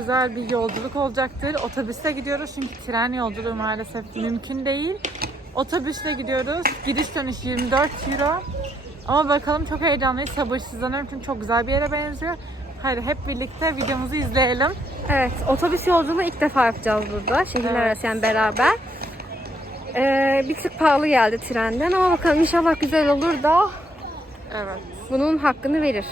güzel bir yolculuk olacaktır. Otobüste gidiyoruz çünkü tren yolculuğu maalesef mümkün değil. Otobüsle gidiyoruz. Gidiş dönüş 24 euro. Ama bakalım çok heyecanlıyız. Sabırsızlanıyorum çünkü çok güzel bir yere benziyor. Haydi hep birlikte videomuzu izleyelim. Evet, otobüs yolculuğu ilk defa yapacağız burada. Şehirler Evet. arası yani beraber. Ee, bir tık pahalı geldi trenden ama bakalım inşallah güzel olur da Evet. bunun hakkını verir.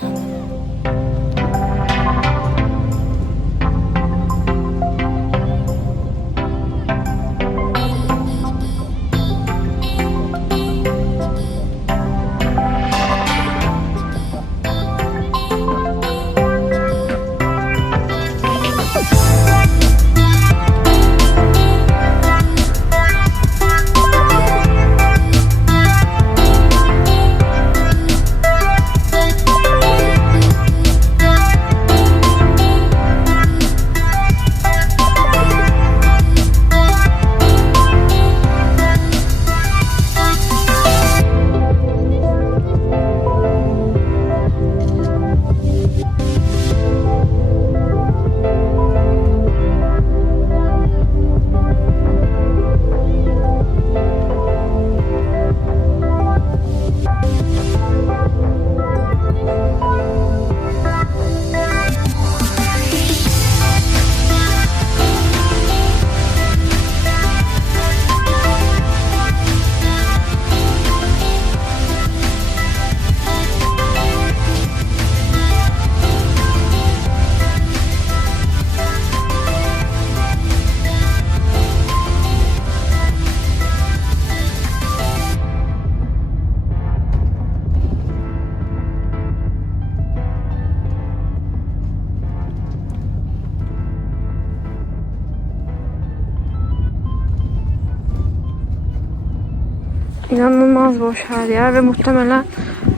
İnanılmaz boş her yer ve muhtemelen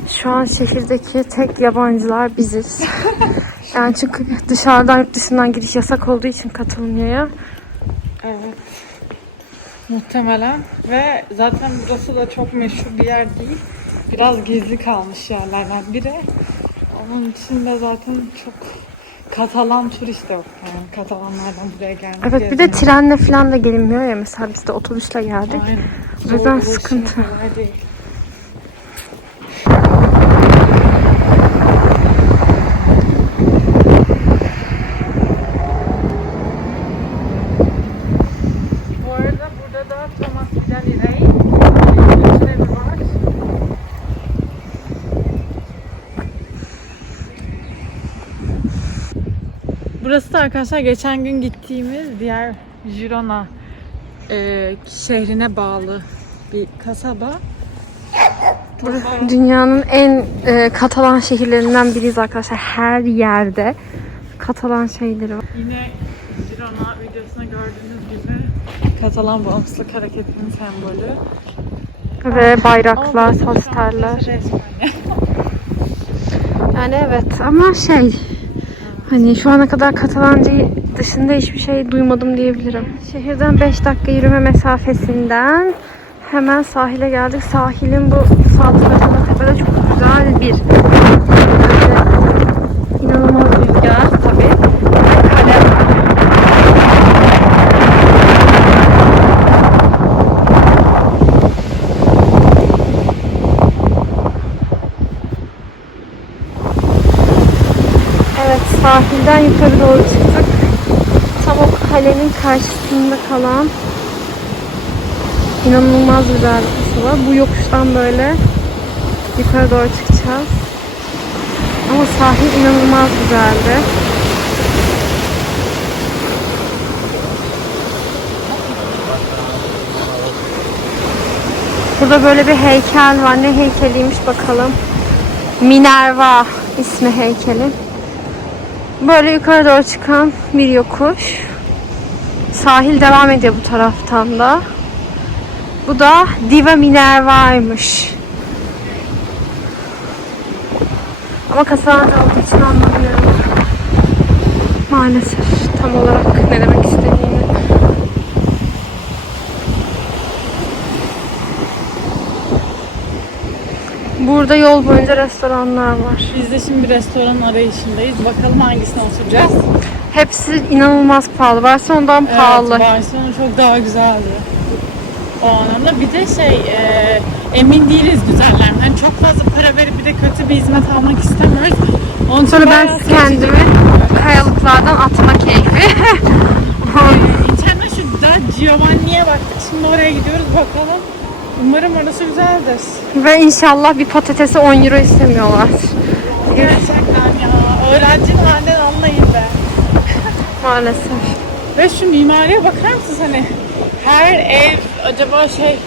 şu an şehirdeki tek yabancılar biziz. yani çünkü dışarıdan yurt dışından giriş yasak olduğu için katılmaya. Evet. Muhtemelen ve zaten burası da çok meşhur bir yer değil. Biraz gizli kalmış yerlerden biri. Onun dışında zaten çok Katalan turist yok yani. Katalanlardan buraya gelmek Evet bir de trenle falan da gelinmiyor ya mesela biz de otobüsle geldik. Aynen. O yüzden sıkıntı. kolay değil. Bu arada burada da Thomas Vidal Rey var. Burası da arkadaşlar geçen gün gittiğimiz diğer Girona e, şehrine bağlı bir kasaba. Burası dünyanın en e, Katalan şehirlerinden biriyiz arkadaşlar. Her yerde Katalan şeyleri var. Yine Girona videosunda gördüğünüz gibi Katalan Bağımsızlık Hareketi'nin sembolü. Ve bayraklar, posterler. Yani evet ama şey hani şu ana kadar Katalanca dışında hiçbir şey duymadım diyebilirim. Şehirden 5 dakika yürüme mesafesinden hemen sahile geldik. Sahilin bu sağ tarafında tepede çok güzel bir inanılmaz rüzgar tabii. Evet sahilden yukarı doğru çıktık. Tam o kalenin karşısında kalan inanılmaz güzel bir kasaba. Bu yokuştan böyle yukarı doğru çıkacağız. Ama sahil inanılmaz güzeldi. Burada böyle bir heykel var. Ne heykeliymiş bakalım. Minerva ismi heykelin. Böyle yukarı doğru çıkan bir yokuş. Sahil devam ediyor bu taraftan da. Bu da Diva Minerva'ymış. Ama Kasalanca olduğu için anlamıyorum. Maalesef tam olarak ne demek Burada yol boyunca restoranlar var. Biz de şimdi bir restoran arayışındayız. Bakalım hangisine oturacağız. Hepsi inanılmaz pahalı. Barcelona'dan pahalı. Evet, Barcelona çok daha güzeldi. O anlamda bir de şey e, emin değiliz güzellerinden. Yani çok fazla para verip bir de kötü bir hizmet almak istemiyoruz. Onun Sonra ben kendimi kayalıklardan atma keyfi. İçeride şu da Giovanni'ye baktık. Şimdi oraya gidiyoruz bakalım. Umarım orası güzeldir. Ve inşallah bir patatesi 10 euro istemiyorlar. Gerçekten ya. Öğrencinin halinden anlayın be. Maalesef. Ve şu mimariye bakar mısınız hani? Her ev acaba şey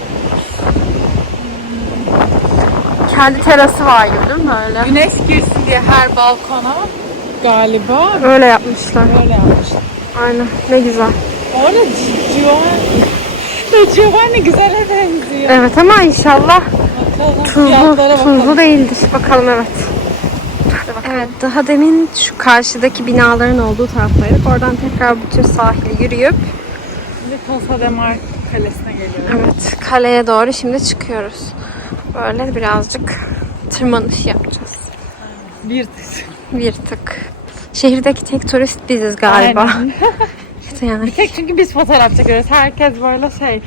Kendi terası var gibi değil mi böyle? güneş girsin diye her balkona galiba Öyle yapmışlar. böyle yapmışlar. Aynen. Ne güzel. Orada Da Giovanni güzele benziyor. Evet ama inşallah Bakalım tuzlu, bakalım. tuzlu değildir. Bakalım evet. Bakalım. Evet daha demin şu karşıdaki binaların olduğu taraftaydık. Oradan tekrar bütün sahili yürüyüp Şimdi Costa de Mar Kalesi'ne geliyoruz. evet kaleye doğru şimdi çıkıyoruz. Böyle birazcık tırmanış yapacağız. Bir tık. Bir tık. Şehirdeki tek turist biziz galiba. Aynen. Yani Tek çünkü biz fotoğraf çekiyoruz. Herkes böyle şey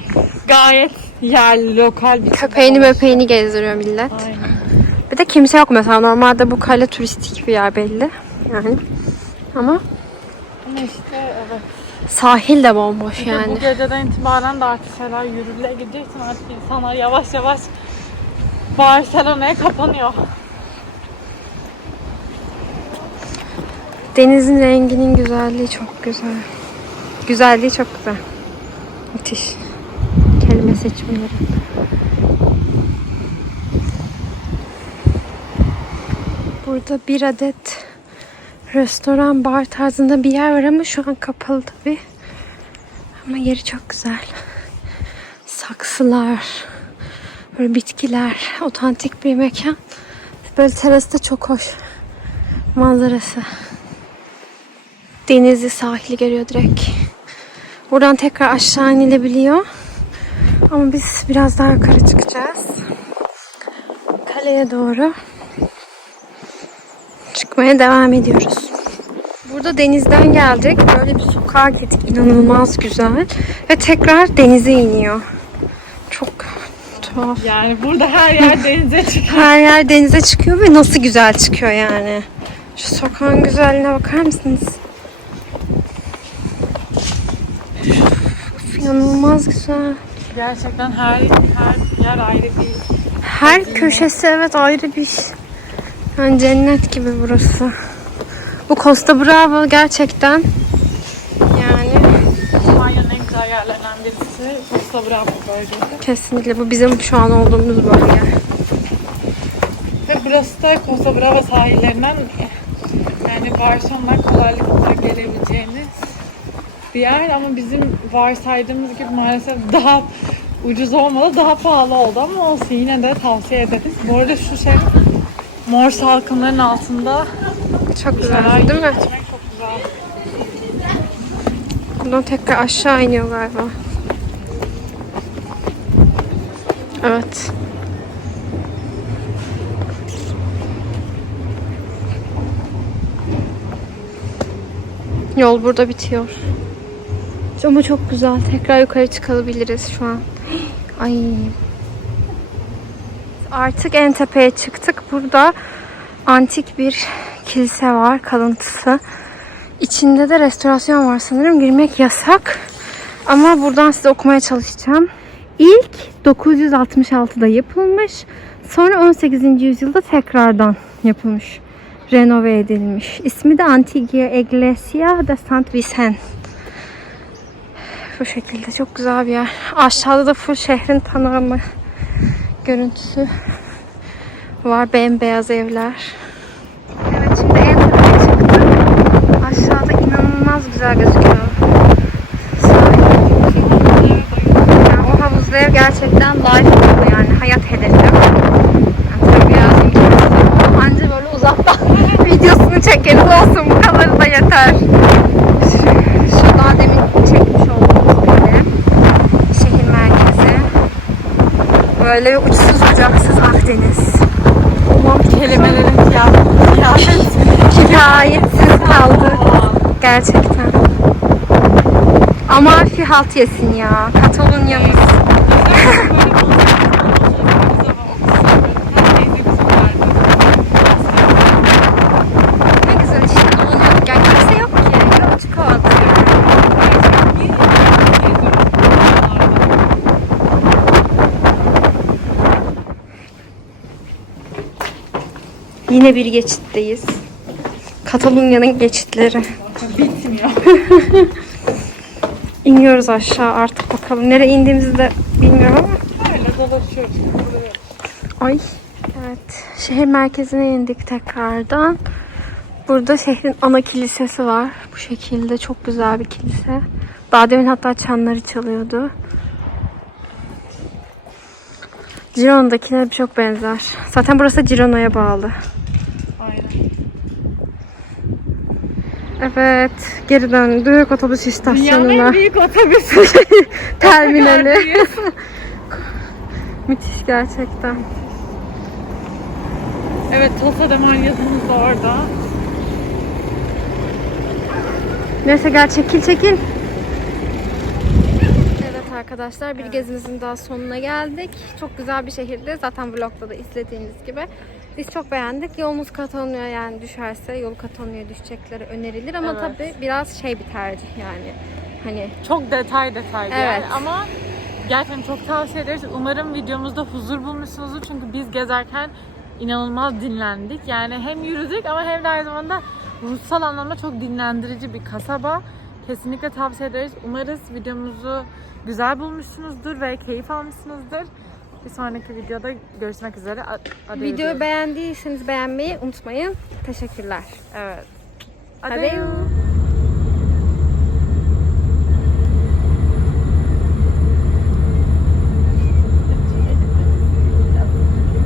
gayet yerli, lokal bir köpeğini möpeğini gezdiriyor millet. Aynen. Bir de kimse yok mesela. Normalde bu kale turistik bir yer belli. Yani. Ama Ama işte evet. sahil de bomboş Bir de yani. Bu geceden itibaren de artık şeyler yürürlüğe için artık insanlar yavaş yavaş Barcelona'ya kapanıyor. Denizin renginin güzelliği çok güzel. Güzelliği çok güzel. Müthiş. Kelime seçimleri. Burada bir adet restoran, bar tarzında bir yer var ama şu an kapalı tabii. Ama yeri çok güzel. Saksılar, böyle bitkiler, otantik bir mekan. Böyle terası da çok hoş. Manzarası. Denizi, sahili görüyor direkt. Buradan tekrar aşağı inilebiliyor. Ama biz biraz daha yukarı çıkacağız. Kaleye doğru çıkmaya devam ediyoruz. Burada denizden geldik. Böyle bir sokağa gittik. İnanılmaz güzel. Ve tekrar denize iniyor. Çok tuhaf. Yani burada her yer denize çıkıyor. Her yer denize çıkıyor ve nasıl güzel çıkıyor yani. Şu sokağın güzelliğine bakar mısınız? İnanılmaz güzel. Gerçekten her her yer ayrı bir Her köşesi evet ayrı bir yani cennet gibi burası. Bu Costa Bravo gerçekten yani İspanya'nın en güzel yerlerinden birisi Costa Bravo bölgesi. kesinlikle bu bizim şu an olduğumuz bölge. Ve burası da Costa Brava sahillerinden yani Barcelona'dan kolaylıkla gelebileceğiniz bir yer ama bizim varsaydığımız gibi maalesef daha ucuz olmadı, daha pahalı oldu ama olsun yine de tavsiye ederiz. Bu arada şu şey mor salkımların altında Çok güzel değil mi? çok güzel. Buradan tekrar aşağı iniyor galiba. Evet. Yol burada bitiyor. Ama çok güzel. Tekrar yukarı çıkabiliriz şu an. Ay. Artık en tepeye çıktık. Burada antik bir kilise var, kalıntısı. İçinde de restorasyon var sanırım. Girmek yasak. Ama buradan size okumaya çalışacağım. İlk 966'da yapılmış. Sonra 18. yüzyılda tekrardan yapılmış. Renove edilmiş. İsmi de Antigua Iglesia de Sant Vicente. Bu şekilde çok güzel bir yer. Aşağıda da full şehrin panoramı görüntüsü var. Bembeyaz evler. Evet şimdi en tepeye çıktık. Aşağıda inanılmaz güzel gözüküyor. Sahil. Yani o havuzlu ev gerçekten life yani hayat hedefi. böyle uçsuz bucaksız Akdeniz. Umum kelimelerim kıyafet. Kifayetsiz kaldı. Gerçekten. Ama Afi halt yesin ya. Katalonya'mız. Yine bir geçitteyiz. Katalonya'nın geçitleri. Bitmiyor. İniyoruz aşağı artık bakalım. Nereye indiğimizi de bilmiyorum ama. Öyle dolaşıyoruz. Ay. Evet. Şehir merkezine indik tekrardan. Burada şehrin ana kilisesi var. Bu şekilde çok güzel bir kilise. Daha demin hatta çanları çalıyordu. Girona'dakine çok benzer. Zaten burası Girona'ya bağlı. Evet, geri döndük otobüs Dünyanın istasyonuna. en büyük otobüsü. Terminali. Müthiş gerçekten. evet Tosa Deman yazımız da orada. Neyse gel çekil çekil. Evet arkadaşlar bir gezimizin daha sonuna geldik. Çok güzel bir şehirdi. Zaten vlogda da izlediğiniz gibi. Biz çok beğendik. Yolunuz Katalonya'ya yani düşerse yolu Katalonya'ya düşecekleri önerilir ama Evet. tabii biraz şey bir tercih yani. Hani Çok detay detay Evet. yani ama gerçekten çok tavsiye ederiz. Umarım videomuzda huzur bulmuşsunuzdur çünkü biz gezerken inanılmaz dinlendik. Yani hem yürüdük ama hem de aynı zamanda ruhsal anlamda çok dinlendirici bir kasaba. Kesinlikle tavsiye ederiz. Umarız videomuzu güzel bulmuşsunuzdur ve keyif almışsınızdır. Bir sonraki videoda görüşmek üzere. Adeu videoyu beğendiyseniz beğenmeyi unutmayın. Teşekkürler. Evet. Adeu.